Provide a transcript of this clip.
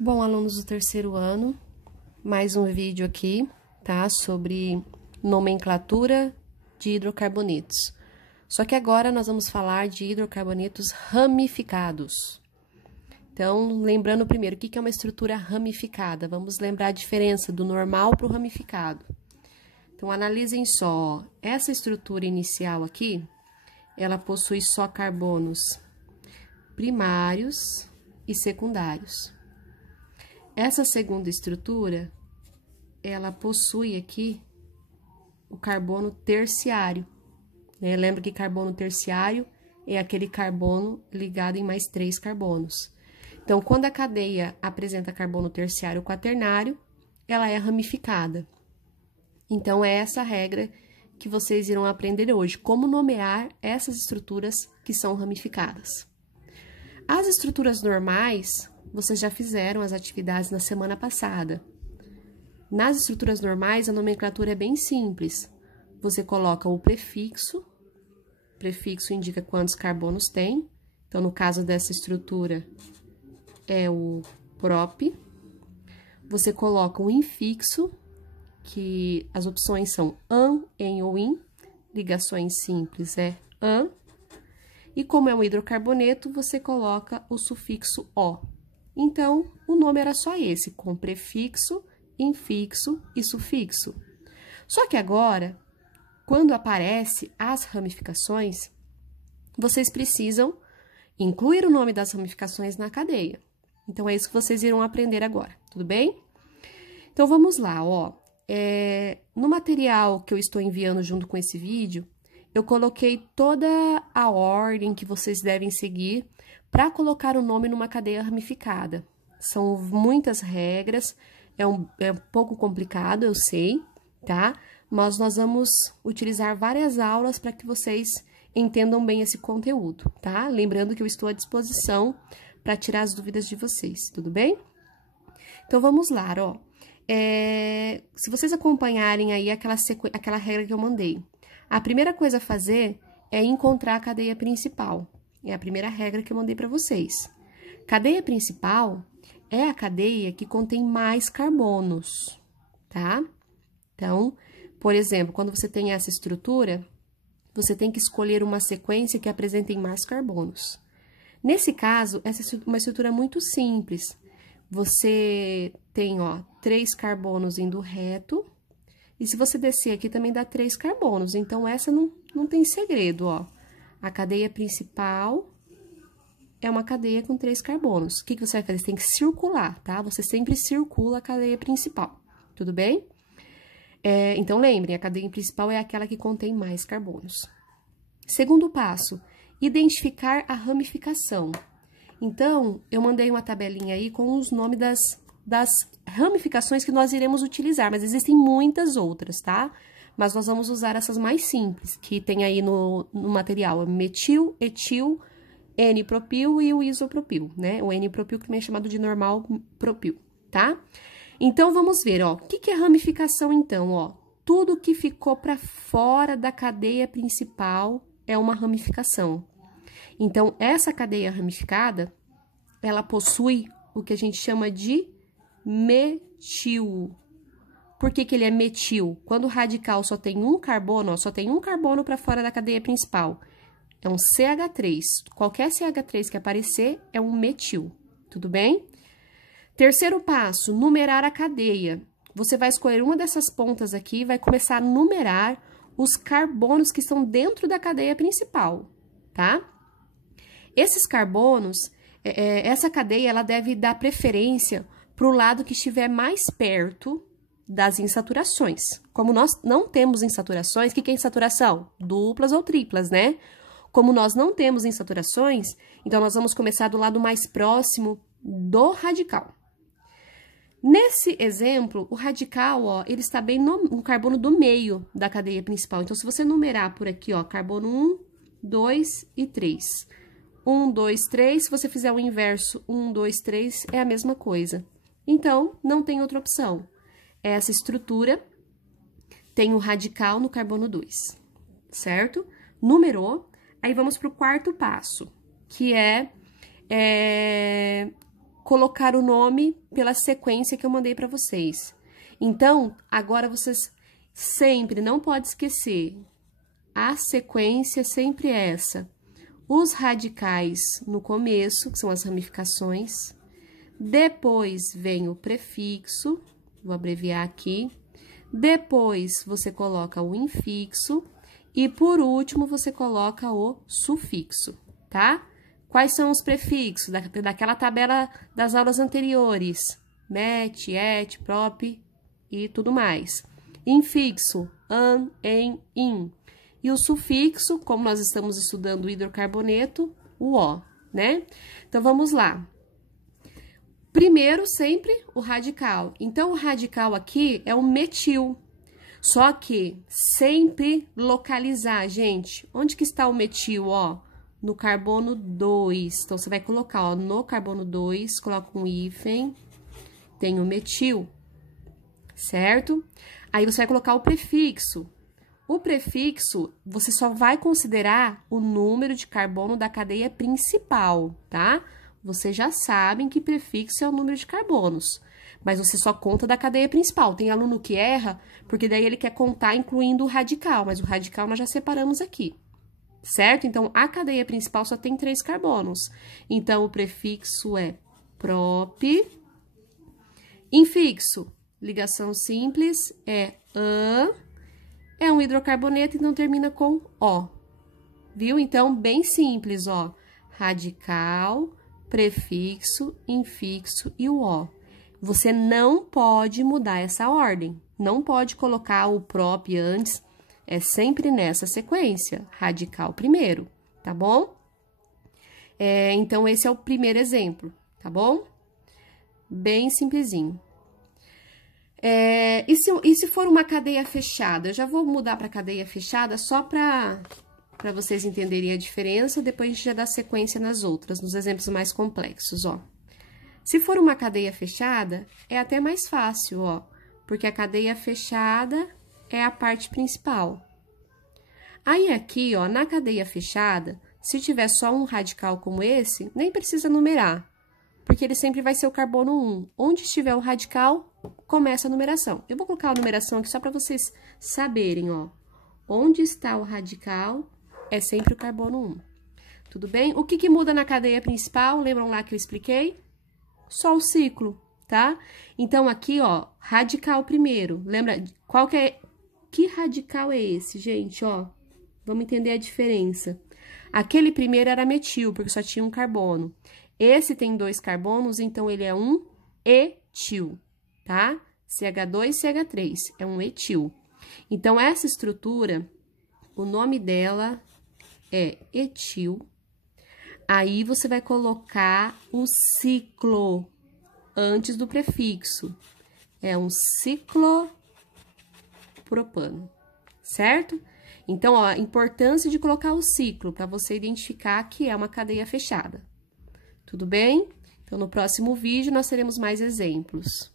Bom, alunos do terceiro ano, mais um vídeo aqui, tá? Sobre nomenclatura de hidrocarbonetos. Só que agora nós vamos falar de hidrocarbonetos ramificados. Então, lembrando primeiro, o que é uma estrutura ramificada? Vamos lembrar a diferença do normal para o ramificado. Então, analisem só, essa estrutura inicial aqui, ela possui só carbonos primários e secundários. Essa segunda estrutura, ela possui aqui o carbono terciário, né? Lembra que carbono terciário é aquele carbono ligado em mais 3 carbonos. Então, quando a cadeia apresenta carbono terciário quaternário, ela é ramificada. Então, é essa a regra que vocês irão aprender hoje, como nomear essas estruturas que são ramificadas. As estruturas normais, vocês já fizeram as atividades na semana passada. Nas estruturas normais, a nomenclatura é bem simples. Você coloca o prefixo indica quantos carbonos tem. Então, no caso dessa estrutura, é o prop. Você coloca o infixo, que as opções são an, en ou in. Ligações simples é an. E como é um hidrocarboneto, você coloca o sufixo o. Então, o nome era só esse, com prefixo, infixo e sufixo. Só que agora, quando aparece as ramificações, vocês precisam incluir o nome das ramificações na cadeia. Então, é isso que vocês irão aprender agora, tudo bem? Então, vamos lá, ó. No material que eu estou enviando junto com esse vídeo, eu coloquei toda a ordem que vocês devem seguir para colocar o nome numa cadeia ramificada. São muitas regras, é um pouco complicado, eu sei, tá? Mas nós vamos utilizar várias aulas para que vocês entendam bem esse conteúdo, tá? Lembrando que eu estou à disposição para tirar as dúvidas de vocês, tudo bem? Então, vamos lá, ó. Se vocês acompanharem aí aquela regra que eu mandei, a primeira coisa a fazer é encontrar a cadeia principal. É a primeira regra que eu mandei para vocês. Cadeia principal é a cadeia que contém mais carbonos, tá? Então, por exemplo, quando você tem essa estrutura, você tem que escolher uma sequência que apresente mais carbonos. Nesse caso, essa é uma estrutura muito simples. Você tem, ó, 3 carbonos indo reto. E se você descer aqui, também dá 3 carbonos. Então, essa não tem segredo, ó. A cadeia principal é uma cadeia com 3 carbonos. O que você vai fazer? Você tem que circular, tá? Você sempre circula a cadeia principal, tudo bem? Então, lembrem, a cadeia principal é aquela que contém mais carbonos. Segundo passo, identificar a ramificação. Então, eu mandei uma tabelinha aí com os nomes das ramificações que nós iremos utilizar, mas existem muitas outras, tá? Mas nós vamos usar essas mais simples, que tem aí no material, metil, etil, N-propil e o isopropil, né? O N-propil que também é chamado de normal propil, tá? Então, vamos ver, ó, o que é ramificação, então, ó? Tudo que ficou para fora da cadeia principal é uma ramificação. Então, essa cadeia ramificada, ela possui o que a gente chama de metil. Por que ele é metil? Quando o radical só tem um carbono, ó, só tem um carbono para fora da cadeia principal. É um CH3. Qualquer CH3 que aparecer é um metil, tudo bem? Terceiro passo, numerar a cadeia. Você vai escolher uma dessas pontas aqui e vai começar a numerar os carbonos que estão dentro da cadeia principal, tá? Esses carbonos, essa cadeia, ela deve dar preferência para o lado que estiver mais perto das insaturações. Como nós não temos insaturações, o que é insaturação? Duplas ou triplas, né? Como nós não temos insaturações, então nós vamos começar do lado mais próximo do radical. Nesse exemplo, o radical, ó, ele está bem no carbono do meio da cadeia principal. Então, se você numerar por aqui, ó, carbono 1, 2 e 3. 1, 2, 3, se você fizer o inverso, 1, 2, 3, é a mesma coisa. Então, não tem outra opção. Essa estrutura tem o radical no carbono 2, certo? Numerou. Aí, vamos para o quarto passo, que é colocar o nome pela sequência que eu mandei para vocês. Então, agora vocês sempre, não pode esquecer, a sequência sempre é essa. Os radicais no começo, que são as ramificações. Depois vem o prefixo, vou abreviar aqui. Depois você coloca o infixo. E por último, você coloca o sufixo, tá? Quais são os prefixos daquela tabela das aulas anteriores? Met, et, prop e tudo mais. Infixo, an, em, in. E o sufixo, como nós estamos estudando o hidrocarboneto, o O, né? Então, vamos lá. Primeiro, sempre, o radical. Então, o radical aqui é o metil. Só que sempre localizar, gente. Onde que está o metil, ó? No carbono 2. Então, você vai colocar, ó, no carbono 2, coloca um hífen, tem o metil, certo? Aí, você vai colocar o prefixo. O prefixo, você só vai considerar o número de carbono da cadeia principal, tá? Vocês já sabem que prefixo é o número de carbonos, mas você só conta da cadeia principal. Tem aluno que erra, porque daí ele quer contar incluindo o radical, mas o radical nós já separamos aqui, certo? Então, a cadeia principal só tem 3 carbonos. Então, o prefixo é prop. Infixo, ligação simples, é an. É um hidrocarboneto, então termina com O. Viu? Então, bem simples, ó. Radical, prefixo, infixo e o O. Você não pode mudar essa ordem. Não pode colocar o prop antes. É sempre nessa sequência. Radical primeiro, tá bom? Então, esse é o primeiro exemplo, tá bom? Bem simplesinho. E se for uma cadeia fechada? Eu já vou mudar para cadeia fechada só para vocês entenderem a diferença, depois a gente já dá sequência nas outras, nos exemplos mais complexos, ó. Se for uma cadeia fechada, é até mais fácil, ó, porque a cadeia fechada é a parte principal. Aí aqui, ó, na cadeia fechada, se tiver só um radical como esse, nem precisa numerar, porque ele sempre vai ser o carbono 1. Onde estiver o radical, começa a numeração. Eu vou colocar a numeração aqui só para vocês saberem, ó. Onde está o radical, é sempre o carbono 1. Tudo bem? O que muda na cadeia principal? Lembram lá que eu expliquei? Só o ciclo, tá? Então, aqui, ó, radical primeiro. Lembra qual que é... Que radical é esse, gente, ó? Vamos entender a diferença. Aquele primeiro era metil, porque só tinha um carbono. Esse tem 2 carbonos, então ele é um etil, tá? CH2, CH3, é um etil. Então, essa estrutura, o nome dela é etil. Aí, você vai colocar o ciclo antes do prefixo. É um ciclopropano, certo? Então, ó, a importância de colocar o ciclo para você identificar que é uma cadeia fechada. Tudo bem? Então, no próximo vídeo, nós teremos mais exemplos.